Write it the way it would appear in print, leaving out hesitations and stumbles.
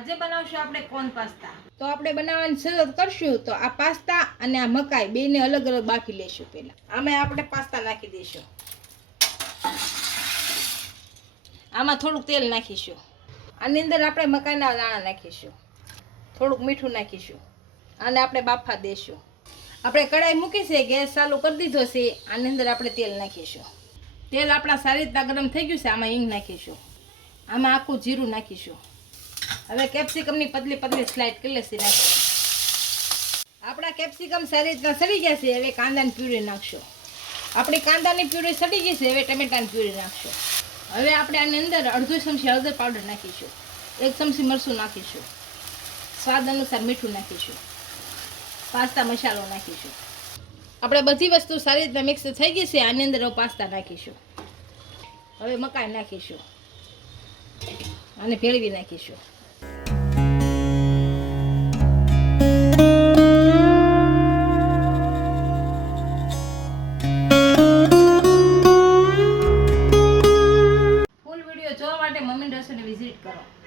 આજે બનાવશું આપણે કોર્ન પાસ્તા. તો આપણે બનાવવાની શરૂઆત કરશું. તો આ પાસ્તા અને આ મકાઈ બેને અલગ અલગ બાફી લેશું. પહેલા આમાં આપણે પાસ્તા નાખી દઈશું. આમાં થોડુંક તેલ નાખીશું. આની અંદર આપણે મકાઈના દાણા નાખીશું. થોડુંક મીઠું નાખીશું અને આપણે બાફા દઈશું. આપણે કઢાઈ મૂકી છે, ગેસ ચાલુ કરી દીધો છે. આની અંદર આપણે તેલ નાખીશું. તેલ આપણા સારી રીતના ગરમ થઈ ગયું છે. આમાં હિંગ નાખીશું. આમાં આખું જીરું નાખીશું. હવે કેપ્સિકમની પતલી પતલી સ્લાઇડ કરી લેશું. આપણા કેપ્સિકમ સારી રીતના સડી ગયા છે. હવે કાંદાની પ્યુરી નાખશું. આપણી કાંદાની પ્યુરી સડી ગઈ છે. હવે ટમેટાની પ્યુરી નાખશું. હવે આપણે આની અંદર અડધો ચમચી હળદર પાવડર નાખીશું. 1 ચમચી મરચું નાખીશું. સ્વાદ અનુસાર મીઠું નાખીશું. પાસ્તા મસાલો નાખીશું. આપણે બધી વસ્તુ સારી રીતના મિક્સ થઈ ગઈ છે. આની અંદર પાસ્તા નાખીશું. હવે મકાઈ નાખીશું અને ભેળવી નાખીશું. ફૂલ વિડીયો જોવા માટે મમ્મી રસોઈને વિઝિટ કરો.